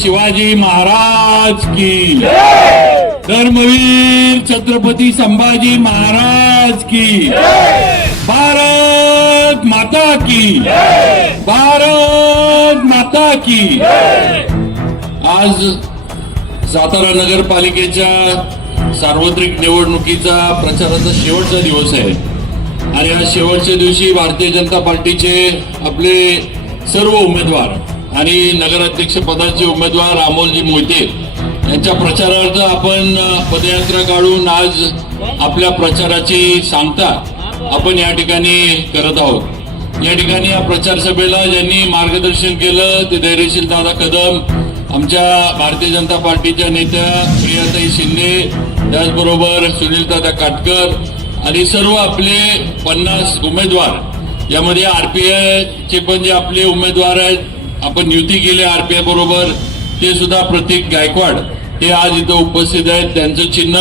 शिवाजी महाराज की, धर्मवीर छत्रपती संभाजी महाराज की, भारत माता की, भारत माता की। आज सातारा नगरपालिकेच्या सार्वत्रिक निवडणुकीचा प्रचाराचा शेवटचा दिवस आहे आणि या शेवटच्या दिवशी भारतीय जनता पार्टीचे आपले सर्व उमेदवार आणि नगराध्यक्ष पदाचे उमेदवार अमोलजी मोहिते यांच्या प्रचारार्थ आपण पदयात्रा काढून आज आपल्या प्रचाराची सांगता आपण या ठिकाणी करत आहोत। या ठिकाणी या प्रचार सभेला ज्यांनी मार्गदर्शन केलं ते धैर्यशील दादा कदम, आमच्या भारतीय जनता पार्टीच्या नेत्या प्रियाताई शिंदे, त्याचबरोबर सुनीलदादा काटकर आणि सर्व आपले 50 उमेदवार। यामध्ये आरपीआय चे पण जे आपले उमेदवार आहेत आपण युती केली आरपीआय बरोबर, ते सुद्धा प्रतीक गायकवाड हे आज इथं उपस्थित आहेत। त्यांचं चिन्ह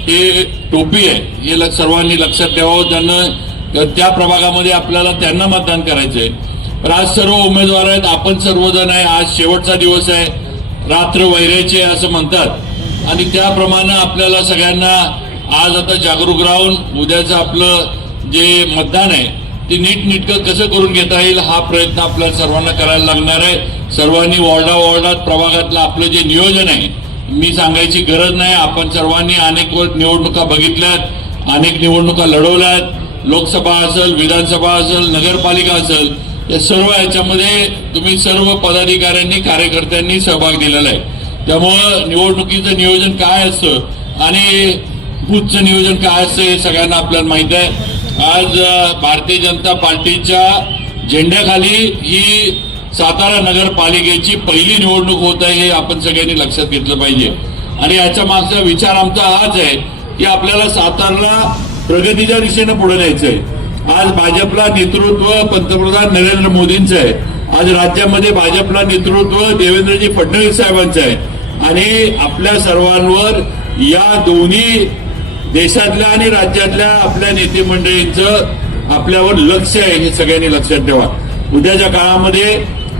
हे टोपी आहे, हे सर्वांनी लक्षात ठेवावं। त्यांना त्या प्रभागामध्ये आपल्याला त्यांना मतदान करायचंय। तर आज सर्व उमेदवार आहेत, आपण सर्वजण आहे। आज शेवटचा दिवस आहे, रात्र वैराची असं म्हणतात आणि त्याप्रमाणे आपल्याला सगळ्यांना आज आता जागरूक राहून उद्याचं आपलं जे मतदान आहे ते नीटनेटकं कसं करून घेता येईल हा प्रयत्न आपल्याला सर्वांना करायला लागणार आहे। सर्वांनी वॉर्डात प्रभागातलं आपलं जे नियोजन आहे मी सांगायची गरज नाही, आपण सर्वांनी अनेक निवडणुका बघितल्यात, अनेक निवडणुका लढवल्यात, लोकसभा असेल, विधानसभा असेल, नगरपालिका असेल, या सर्व याच्यामध्ये तुम्ही सर्व पदाधिकाऱ्यांनी कार्यकर्त्यांनी सहभाग दिलेला आहे। त्यामुळं निवडणुकीचं नियोजन काय असतं आणि बूथचं नियोजन काय असतं हे सगळ्यांना आपल्याला माहित आहे। आज भारतीय जनता पार्टीच्या झेंड्याखाली ही सातारा नगरपालिकेची पहिली निवडणूक होत आहे हे आपण सगळ्यांनी लक्षात घेतलं पाहिजे आणि याच्या मागचा विचार आमचा हाच आहे की आपल्याला सातारला प्रगतीच्या दिशेनं पुढे न्यायचंय। आज भाजपला नेतृत्व पंतप्रधान नरेंद्र मोदींचं आहे, आज राज्यामध्ये भाजपला नेतृत्व देवेंद्रजी फडणवीस साहेबांचं आहे आणि आपल्या सर्वांवर या दोन्ही देशातल्या आणि राज्यातल्या आपल्या नेते मंडळींचं आपल्यावर लक्ष आहे हे सगळ्यांनी लक्षात ठेवा। उद्याच्या काळामध्ये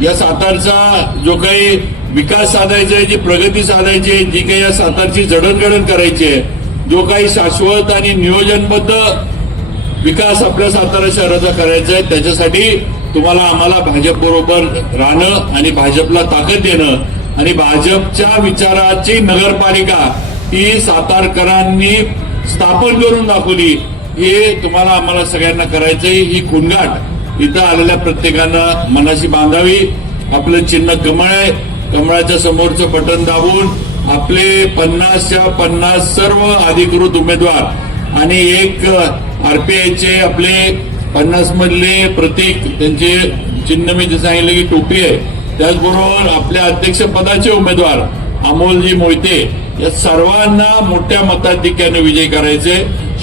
या सातारचा जो काही विकास साधायचा आहे, जी प्रगती साधायची आहे, जी काही या सातारची जडणघडण करायची आहे, जो काही शाश्वत आणि नियोजनबद्ध विकास आपल्या सातारा शहराचा करायचा आहे, त्याच्यासाठी तुम्हाला आम्हाला भाजप बरोबर राहणं आणि भाजपला ताकद देणं आणि भाजपच्या विचाराची नगरपालिका ही सातारकरांनी स्थापन करून दाखवली हे तुम्हाला आम्हाला सगळ्यांना करायचंय। ही खुणगाठ इथं आलेल्या प्रत्येकानं मनाशी बांधावी। आपलं चिन्ह कमळ आहे, कमळाच्या समोरचं बटन दाबून आपले 50च्या 50 सर्व अधिकृत उमेदवार आणि एक आरपीआयचे आपले 50 मधले प्रतीक, त्यांचे चिन्ह मी जे सांगितलं की टोपी आहे, त्याचबरोबर आपल्या अध्यक्ष पदाचे उमेदवार अमोलजी मोहिते या सर्वांना मोठ्या मताधिक्याने विजयी करायचे।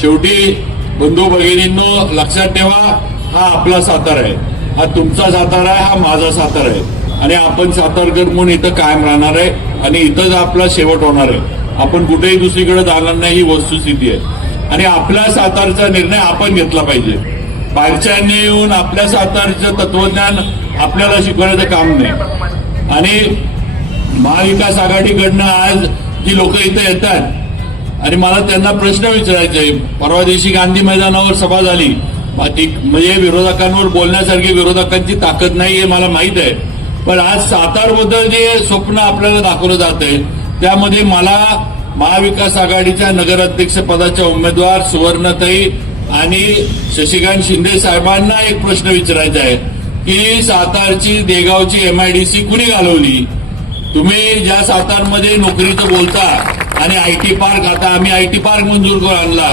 शेवटी बंधू भगिनींनो लक्षात ठेवा, हा आपला सातारा आहे, हा तुमचा सातारा आहे, हा माझा सातारा आहे आणि आपण सातारकर म्हणून इथं कायम राहणार आहे आणि इथंच आपला शेवट होणार आहे। आपण कुठेही दुसरीकडे जाणार नाही ही वस्तुस्थिती आहे आणि आपल्या सातारचा निर्णय आपण घेतला पाहिजे। बाहेरच्यांनी येऊन आपल्या सातारचं तत्वज्ञान आपल्याला शिकवण्याचं काम नाही आणि महाविकास आघाडीकडनं आज जी लोक इथे येतात आणि मला त्यांना प्रश्न विचारायचे आहे। परवा दिवशी गांधी मैदानावर सभा झाली, म्हणजे विरोधकांवर बोलण्यासारखी विरोधकांची ताकद नाही हे मला माहित आहे, पण आज सातारबद्दल जे स्वप्न आपल्याला दाखवलं जात आहे त्यामध्ये मला महाविकास आघाडीच्या नगराध्यक्ष पदाच्या उमेदवार सुवर्णताई आणि शशिकांत शिंदे साहेबांना एक प्रश्न विचारायचा आहे की सातारची देगावची MIDC कुणी घालवली? तुम्ही ज्या सातारमध्ये नोकरीचं बोलता आणि आयटी पार्क, आता आम्ही आयटी पार्क मंजूर करून आणला,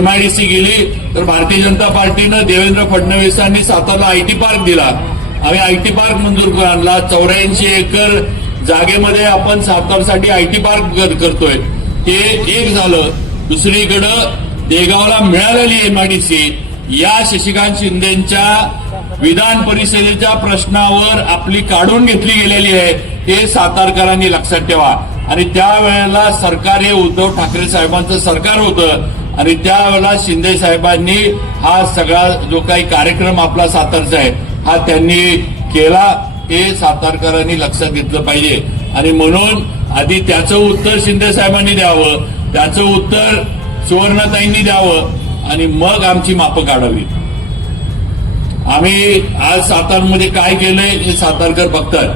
MIDC गेली तर भारतीय जनता पार्टीनं देवेंद्र फडणवीसांनी सातारला आयटी पार्क दिला, आम्ही आयटी पार्क मंजूर करून आणला। 84 एकर जागेमध्ये आपण सातारसाठी आयटी पार्क करतोय, ते एक झालं। दुसरीकडं देगावला मिळालेली MIDC या शशिकांत शिंदेच्या विधान परिषदेच्या प्रश्नावर आपली काढून घेतली गेलेली आहे हे सातारकरांनी लक्षात ठेवा आणि त्यावेळेला सरकार हे उद्धव ठाकरे साहेबांचं सरकार होतं आणि त्यावेळेला शिंदे साहेबांनी हा सगळा जो काही कार्यक्रम आपला सातारचा आहे हा त्यांनी केला हे सातारकरांनी लक्षात घेतलं पाहिजे। आणि म्हणून आधी त्याचं उत्तर शिंदे साहेबांनी द्यावं, त्याचं उत्तर सुवर्णाताईंनी द्यावं आणि मग आमची मापं काढावी. आम्ही आज सातारमध्ये काय केलंय हे सातारकर बघतात.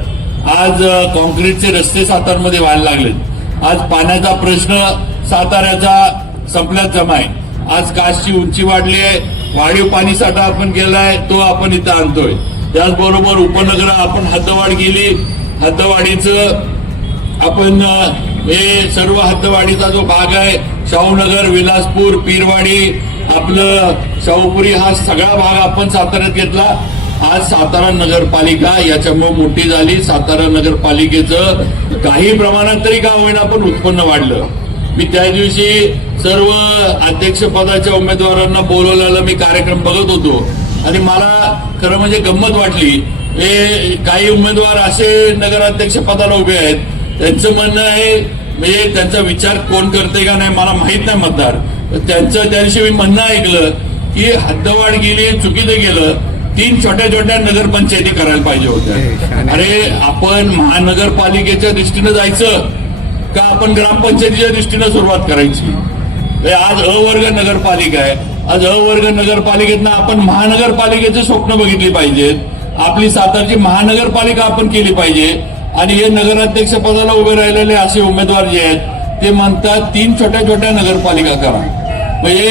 आज कॉन्क्रीटचे रस्ते सातारमध्ये व्हायला लागलेत. आज पाण्याचा प्रश्न साताऱ्याचा संपल्यात जमाय. आज कासची उंची वाढली आहे, वाढीव पाणी साठा आपण केलाय तो आपण इथं आणतोय. त्याचबरोबर उपनगर आपण हद्दवाढ केली. हद्दवाढीचं आपण हे सर्व हद्दवाढीचा जो भाग आहे शाहूनगर, विलासपूर, पीरवाडी, आपलं शाहूपुरी हा सगळा भाग आपण साताऱ्यात घेतला. आज सातारा नगरपालिका याच्यामुळे मोठी झाली. सातारा नगरपालिकेचं काही प्रमाणात तरी का होईना पण उत्पन्न वाढलं. मी त्या दिवशी सर्व अध्यक्षपदाच्या उमेदवारांना बोलवलेला मी कार्यक्रम बघत होतो आणि मला खरं म्हणजे गंमत वाटली. हे काही उमेदवार असे नगराध्यक्ष पदाला उभे आहेत, त्यांचं म्हणणं आहे म्हणजे त्यांचा विचार कोण करते का नाही मला माहित नाही मतदार. त्यांचं त्या दिवशी मी म्हणणं ऐकलं की हद्दवाढ गेली, चुकीचं गेलं. 3 छोट्या छोट्या नगरपंचायती करायला पाहिजे होत्या. अरे आपण महानगरपालिकेच्या दृष्टीनं जायचं का आपण ग्रामपंचायतीच्या दृष्टीनं सुरुवात करायची. आज अ वर्ग नगरपालिका आहे. आज अ वर्ग नगरपालिकेतनं आपण महानगरपालिकेचे स्वप्न बघितली पाहिजेत. आपली सातारची महानगरपालिका आपण केली पाहिजे. आणि हे नगराध्यक्ष पदाला उभे राहिलेले असे उमेदवार जे आहेत ते म्हणतात 3 छोट्या छोट्या नगरपालिका करा. म्हणजे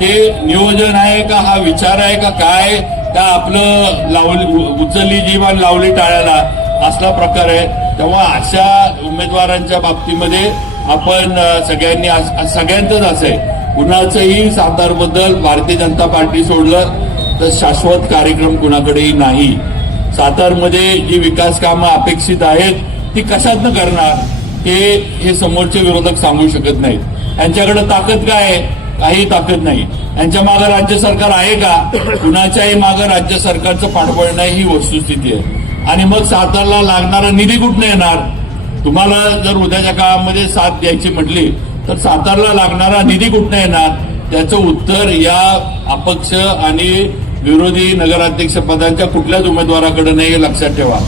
हे नियोजन आहे का, हा विचार आहे का काय, का आपलं उचलली जीवन लावली टाळ्याला असला प्रकार आहे. तेव्हा अशा उमेदवारांच्या बाबतीमध्ये आपण सगळ्यांचंच असं आहे. कुणाचंही सातारबद्दल भारतीय जनता पार्टी सोडलं तर शाश्वत कार्यक्रम कुणाकडेही नाही. सातारमध्ये जी विकास कामं अपेक्षित आहेत ती कशातनं करणार हे समोरचे विरोधक सांगू शकत नाहीत. यांच्याकडे ताकद काय आहे? काही ताकद नाही. यांच्या मागे राज्य सरकार आहे का? कुणाच्याही मागे राज्य सरकारचं पाठबळ नाही ही वस्तुस्थिती आहे. आणि मग सातारला लागणारा निधी कुठनं येणार? तुम्हाला जर उद्याच्या काळामध्ये साथ द्यायची म्हटली तर सातारला लागणारा निधी कुठनं येणार? त्याचं उत्तर या अपक्ष आणि विरोधी नगराध्यक्ष पदांच्या कुठल्याच उमेदवाराकडे नाही हे लक्षात ठेवा.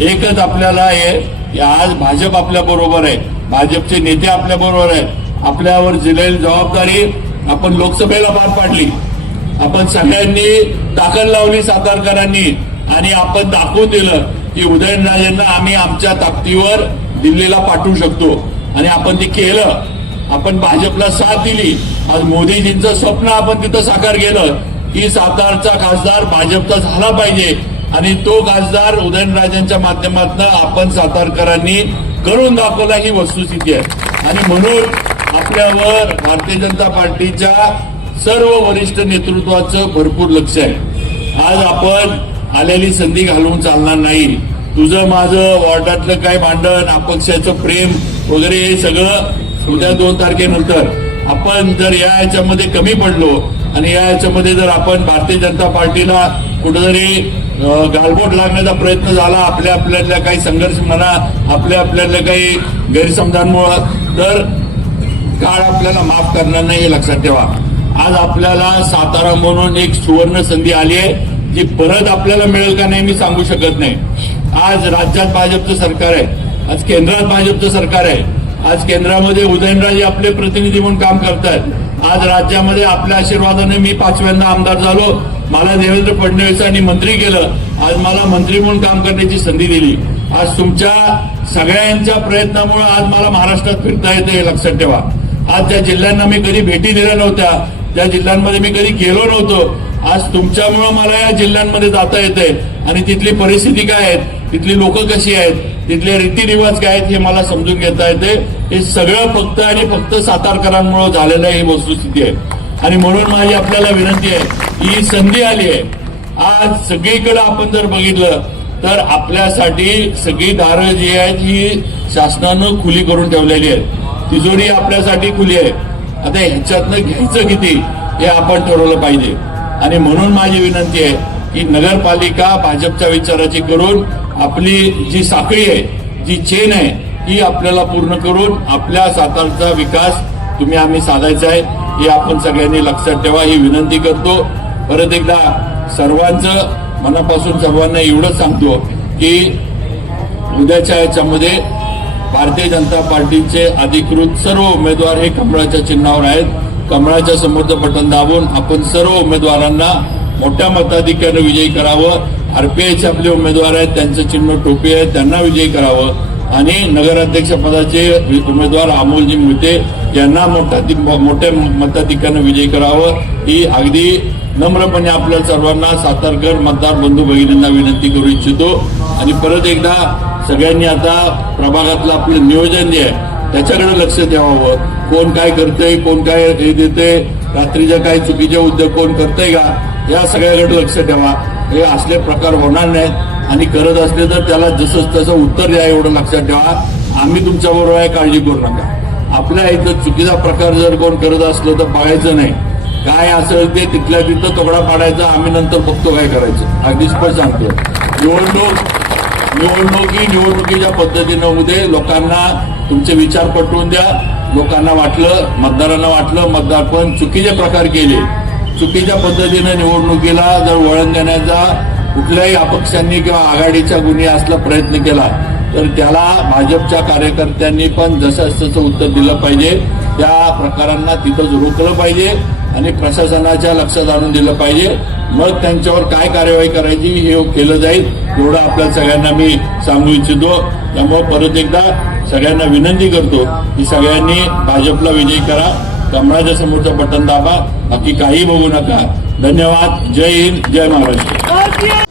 एकच आपल्याला आहे की आज भाजप आपल्या बरोबर आहे, भाजपचे नेते आपल्या बरोबर आहेत. आपल्यावर दिलेली जबाबदारी आपण लोकसभेला पार पाडली. आपण सगळ्यांनी ताकद लावली सातारकरांनी आणि आपण दाखवून दिलं की उदयनराजेंना आम्ही आमच्या ताकदीवर दिल्लीला पाठवू शकतो आणि आपण ते केलं. आपण भाजपला साथ दिली. आज मोदीजींचं स्वप्न आपण तिथं साकार केलं की सातारचा खासदार भाजपचा झाला पाहिजे आणि तो खासदार उदयनराजेंच्या माध्यमातून आपण सातारकरांनी करून दाखवला ही वस्तुस्थिती आहे. आणि म्हणून आपल्यावर भारतीय जनता पार्टीच्या सर्व वरिष्ठ नेतृत्वाचं भरपूर लक्ष आहे. आज आपण आलेली संधी घालवून चालणार नाही. तुझं माझं वॉर्डातलं काय भांडण, अपक्षाचं प्रेम वगैरे हे सगळं उद्या 2 तारखेनंतर आपण जर याच्यामध्ये कमी पडलो आणि याच्यामध्ये जर आपण भारतीय जनता पार्टीला कुठेतरी गालबोट लागण्याचा प्रयत्न झाला आपल्यातल्या काही संघर्ष म्हणा, आपल्यातल्या काही गैरसमजांमुळं, तर काळ आपल्याला माफ करणार नाही हे लक्षात ठेवा. आज आपल्याला सातारा म्हणून एक सुवर्ण संधी आली आहे जी परत आपल्याला मिळेल का नाही मी सांगू शकत नाही. आज राज्यात भाजपचं सरकार आहे, आज केंद्रात भाजपचं सरकार आहे. आज केंद्रामध्ये उदयनराजे आपले प्रतिनिधी म्हणून काम करतात. आज राज्यामध्ये आपल्या आशीर्वादाने मी 5व्यांदा आमदार झालो. मला देवेंद्र फडणवीसांनी मंत्री केलं. आज मला मंत्री म्हणून काम करण्याची संधी दिली. आज तुमच्या सगळ्यांच्या प्रयत्नामुळे आज मला महाराष्ट्रात फिरता येते हे लक्षात ठेवा. आज ज्या जिल्ह्यांना मी कधी भेटी दिल्या नव्हत्या, ज्या जिल्ह्यांमध्ये मी कधी गेलो नव्हतो, आज तुमच्यामुळं मला या जिल्ह्यांमध्ये जाता येते आणि तिथली परिस्थिती काय आहे, तिथली लोक कशी आहेत, तिथले रीतिरिवाज काय आहेत हे मला समजून घेता येते. हे सगळं फक्त आणि फक्त सातारकरांमुळे झालेलं आहे ही वस्तुस्थिती आहे. आणि म्हणून माझी आपल्याला विनंती आहे, ही संधी आली आहे. आज सगळीकडे आपण जर बघितलं तर आपल्यासाठी सगळी दारं जी आहेत ही शासनानं खुली करून ठेवलेली आहेत. तिजोरी आपल्यासाठी खुली आहे. आता ह्याच्यातनं घ्यायचं किती हे आपण ठरवलं पाहिजे. आणि म्हणून माझी विनंती आहे की नगरपालिका भाजपच्या विचाराची करून आपली जी साखळी आहे, जी चेन आहे, ही आपल्याला पूर्ण करून आपल्या सातारचा विकास आम्ही साधायचा आहे हे आपण सगळ्यांनी लक्षात ठेवा ही विनंती करतो. परत एकदा सर्वांचं मनापासून सर्वांना एवढंच सांगतो की उद्याच्या याच्यामध्ये भारतीय जनता पार्टीचे अधिकृत सर्व उमेदवार हे कमळाच्या चिन्हावर आहेत। कमळाच्या समोरचं बटन दाबून आपण सर्व उमेदवारांना मोठ्या मताधिक्याने विजयी करावं। आरपीआयचे आपले उमेदवार आहेत, त्यांचं चिन्ह टोपी आहे, त्यांना विजयी करावं आणि नगराध्यक्ष पदाचे उमेदवार अमोलजी मोहिते यांना मोठ्या मताधिक्याने विजयी करावं ही अगदी नम्रपणे आपल्या सर्वांना सातारकर मतदार बंधू भगिनींना विनंती करू इच्छितो। आणि परत एकदा सगळ्यांनी आता प्रभागातलं आपलं नियोजन जे आहे त्याच्याकडे लक्ष द्यावं। कोण काय करतंय, कोण काय हे देतंय, रात्रीच्या काही चुकीचे उद्योग कोण करतंय का, या सगळ्याकडे लक्ष ठेवा। हे असले प्रकार होणार नाहीत आणि करत असले तर त्याला जसं तसं उत्तर द्या एवढं लक्षात ठेवा। आम्ही तुमच्या बरोबर आहे, काळजी करू नका। आपल्या इथं चुकीचा प्रकार जर कोण करत असलं तर बघायचं नाही, काय असेल ते तिथल्या तिथं तोडा पाडायचा, आम्ही नंतर बघतो काय करायचं। अगदी स्पष्ट सांगतो। निवडणुकीच्या पद्धतीनं उद्या लोकांना तुमचे विचार पटवून द्या। लोकांना वाटलं, मतदारांना वाटलं मतदार पण चुकीचे प्रकार केले, चुकीच्या पद्धतीनं निवडणुकीला जर वळण देण्याचा कुठल्याही अपक्षांनी किंवा आघाडीच्या गुन्हे असला प्रयत्न केला तर त्याला भाजपच्या कार्यकर्त्यांनी पण जसं तसं उत्तर दिलं पाहिजे। त्या प्रकारांना तिथंच रोखलं पाहिजे आणि प्रशासनाच्या लक्षात आणून दिलं पाहिजे। मग त्यांच्यावर काय कार्यवाही करायची हे केलं जाईल, एवढं आपल्या सगळ्यांना मी सांगू इच्छितो। त्यामुळे परत एकदा सगळ्यांना विनंती करतो की सगळ्यांनी भाजपला विजयी करा, कमळाच्या समोरचं बटन दाबा, बाकी काही बघू नका। धन्यवाद। जय हिंद, जय महाराष्ट्र।